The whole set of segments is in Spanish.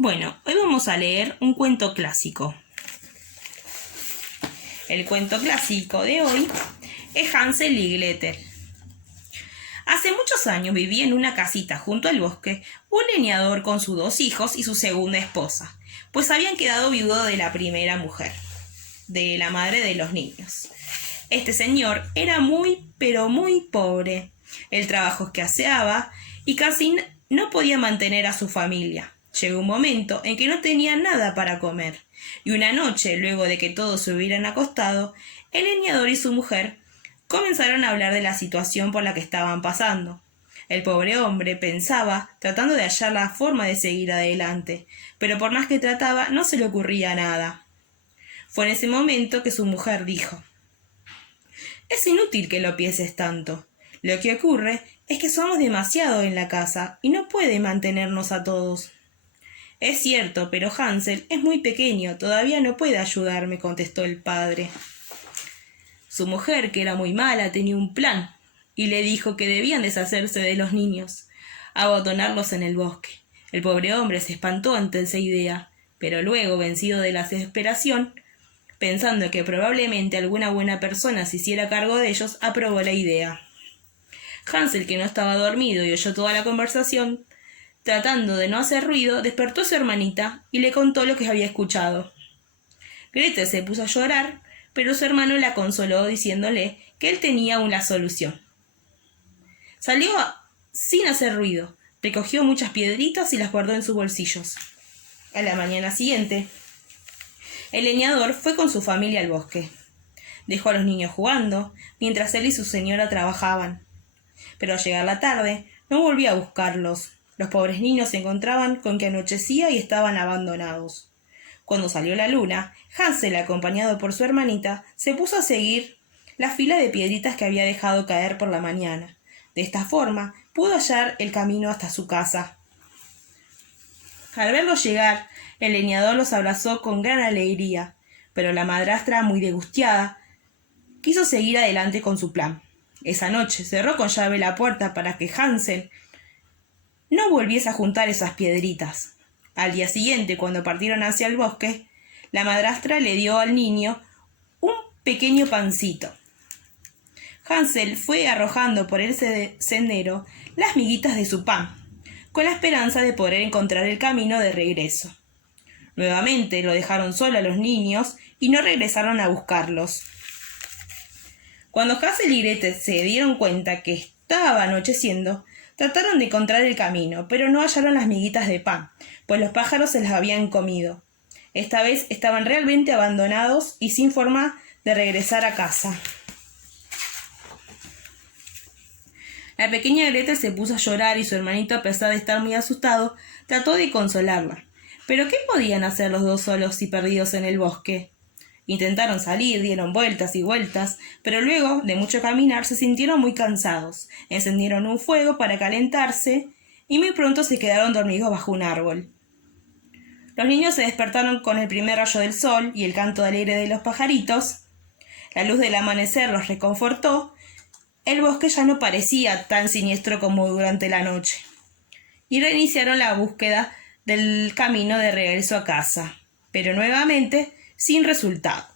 Bueno, hoy vamos a leer un cuento clásico. El cuento clásico de hoy es Hansel y Gretel. Hace muchos años vivía en una casita junto al bosque un leñador con sus 2 hijos y su segunda esposa, pues habían quedado viudos de la primera mujer, de la madre de los niños. Este señor era muy, pero muy pobre. El trabajo escaseaba y casi no podía mantener a su familia. Llegó un momento en que no tenía nada para comer, y una noche, luego de que todos se hubieran acostado, el leñador y su mujer comenzaron a hablar de la situación por la que estaban pasando. El pobre hombre pensaba, tratando de hallar la forma de seguir adelante, pero por más que trataba, no se le ocurría nada. Fue en ese momento que su mujer dijo: «Es inútil que lo pienses tanto. Lo que ocurre es que somos demasiado en la casa y no puede mantenernos a todos». «Es cierto, pero Hansel es muy pequeño, todavía no puede ayudarme», contestó el padre. Su mujer, que era muy mala, tenía un plan, y le dijo que debían deshacerse de los niños, abandonarlos en el bosque. El pobre hombre se espantó ante esa idea, pero luego, vencido de la desesperación, pensando que probablemente alguna buena persona se hiciera cargo de ellos, aprobó la idea. Hansel, que no estaba dormido y oyó toda la conversación, tratando de no hacer ruido, despertó a su hermanita y le contó lo que había escuchado. Gretel se puso a llorar, pero su hermano la consoló diciéndole que él tenía una solución. Salió sin hacer ruido, recogió muchas piedritas y las guardó en sus bolsillos. A la mañana siguiente, el leñador fue con su familia al bosque. Dejó a los niños jugando, mientras él y su señora trabajaban. Pero al llegar la tarde, no volvió a buscarlos. Los pobres niños se encontraban con que anochecía y estaban abandonados. Cuando salió la luna, Hansel, acompañado por su hermanita, se puso a seguir la fila de piedritas que había dejado caer por la mañana. De esta forma, pudo hallar el camino hasta su casa. Al verlos llegar, el leñador los abrazó con gran alegría, pero la madrastra, muy angustiada, quiso seguir adelante con su plan. Esa noche cerró con llave la puerta para que Hansel no volviese a juntar esas piedritas. Al día siguiente, cuando partieron hacia el bosque, la madrastra le dio al niño un pequeño pancito. Hansel fue arrojando por el sendero las miguitas de su pan, con la esperanza de poder encontrar el camino de regreso. Nuevamente lo dejaron solo a los niños y no regresaron a buscarlos. Cuando Hansel y Gretel se dieron cuenta que estaba anocheciendo, trataron de encontrar el camino, pero no hallaron las miguitas de pan, pues los pájaros se las habían comido. Esta vez estaban realmente abandonados y sin forma de regresar a casa. La pequeña Gretel se puso a llorar y su hermanito, a pesar de estar muy asustado, trató de consolarla. ¿Pero qué podían hacer los dos solos y perdidos en el bosque? Intentaron salir, dieron vueltas y vueltas, pero luego de mucho caminar se sintieron muy cansados. Encendieron un fuego para calentarse y muy pronto se quedaron dormidos bajo un árbol. Los niños se despertaron con el primer rayo del sol y el canto alegre de los pajaritos. La luz del amanecer los reconfortó. El bosque ya no parecía tan siniestro como durante la noche. Y reiniciaron la búsqueda del camino de regreso a casa, pero nuevamente sin resultado.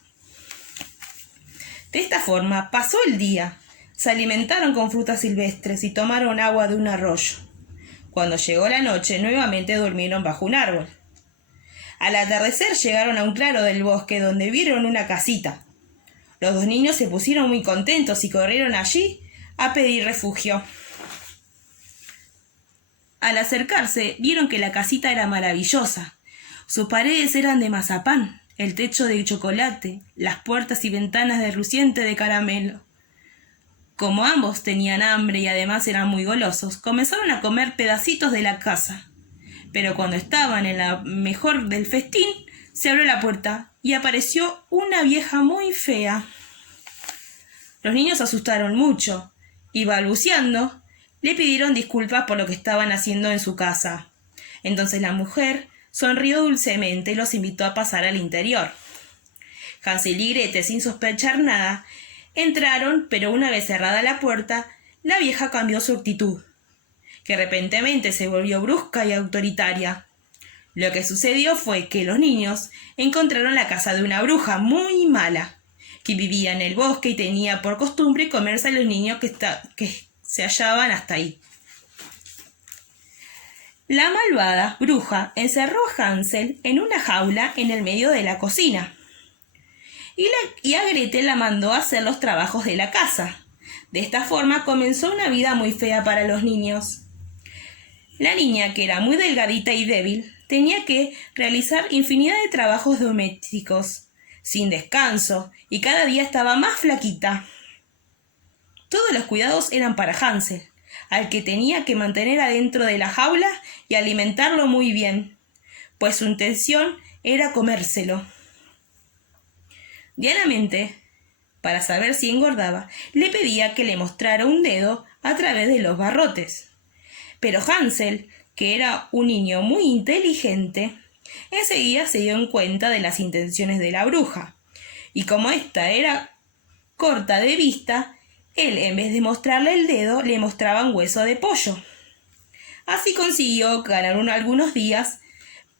De esta forma pasó el día. Se alimentaron con frutas silvestres y tomaron agua de un arroyo. Cuando llegó la noche, nuevamente durmieron bajo un árbol. Al atardecer llegaron a un claro del bosque donde vieron una casita. Los 2 niños se pusieron muy contentos y corrieron allí a pedir refugio. Al acercarse, vieron que la casita era maravillosa. Sus paredes eran de mazapán, el techo de chocolate, las puertas y ventanas de reluciente de caramelo. Como ambos tenían hambre y además eran muy golosos, comenzaron a comer pedacitos de la casa. Pero cuando estaban en la mejor del festín, se abrió la puerta y apareció una vieja muy fea. Los niños se asustaron mucho y, balbuceando, le pidieron disculpas por lo que estaban haciendo en su casa. Entonces la mujer sonrió dulcemente y los invitó a pasar al interior. Hansel y Gretel, sin sospechar nada, entraron, pero una vez cerrada la puerta, la vieja cambió su actitud, que repentinamente se volvió brusca y autoritaria. Lo que sucedió fue que los niños encontraron la casa de una bruja muy mala, que vivía en el bosque y tenía por costumbre comerse a los niños que se hallaban hasta ahí. La malvada bruja encerró a Hansel en una jaula en el medio de la cocina y a Gretel la mandó a hacer los trabajos de la casa. De esta forma comenzó una vida muy fea para los niños. La niña, que era muy delgadita y débil, tenía que realizar infinidad de trabajos domésticos, sin descanso, y cada día estaba más flaquita. Todos los cuidados eran para Hansel, al que tenía que mantener adentro de la jaula y alimentarlo muy bien, pues su intención era comérselo. Diariamente, para saber si engordaba, le pedía que le mostrara un dedo a través de los barrotes. Pero Hansel, que era un niño muy inteligente, enseguida se dio en cuenta de las intenciones de la bruja, y como ésta era corta de vista, él, en vez de mostrarle el dedo, le mostraba un hueso de pollo. Así consiguió ganar algunos días,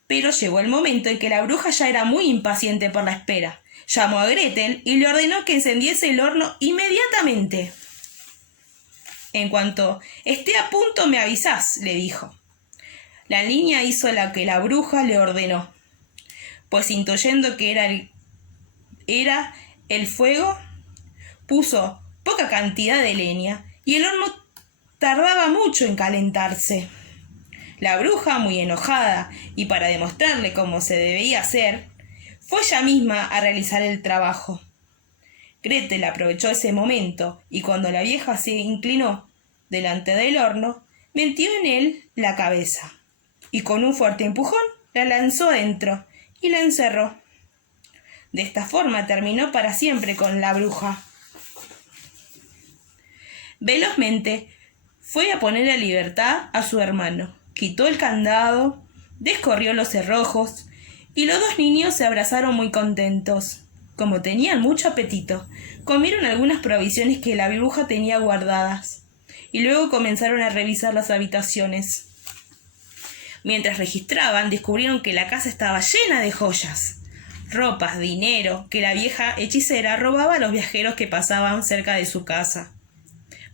pero llegó el momento en que la bruja ya era muy impaciente por la espera. Llamó a Gretel y le ordenó que encendiese el horno inmediatamente. En cuanto esté a punto me avisás, le dijo. La niña hizo lo que la bruja le ordenó, pues intuyendo que era el fuego, puso poca cantidad de leña y el horno tardaba mucho en calentarse. La bruja, muy enojada y para demostrarle cómo se debía hacer, fue ella misma a realizar el trabajo. Gretel aprovechó ese momento y cuando la vieja se inclinó delante del horno, metió en él la cabeza y con un fuerte empujón la lanzó dentro y la encerró. De esta forma terminó para siempre con la bruja. Velozmente fue a poner a libertad a su hermano, quitó el candado, descorrió los cerrojos y los dos niños se abrazaron muy contentos. Como tenían mucho apetito, comieron algunas provisiones que la bruja tenía guardadas y luego comenzaron a revisar las habitaciones. Mientras registraban, descubrieron que la casa estaba llena de joyas, ropas, dinero, que la vieja hechicera robaba a los viajeros que pasaban cerca de su casa.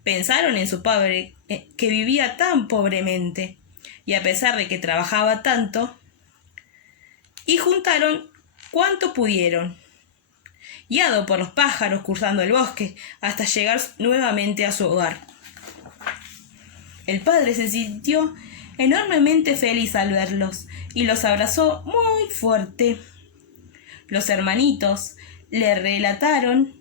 Pensaron en su padre, que vivía tan pobremente, y a pesar de que trabajaba tanto, y juntaron cuanto pudieron, guiado por los pájaros cruzando el bosque, hasta llegar nuevamente a su hogar. El padre se sintió enormemente feliz al verlos, y los abrazó muy fuerte. Los hermanitos le relataron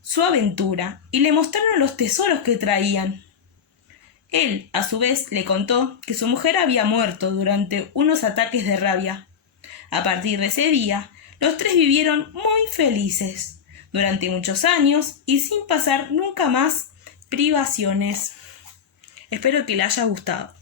su aventura y le mostraron los tesoros que traían. Él, a su vez, le contó que su mujer había muerto durante unos ataques de rabia. A partir de ese día, los tres vivieron muy felices durante muchos años y sin pasar nunca más privaciones. Espero que les haya gustado.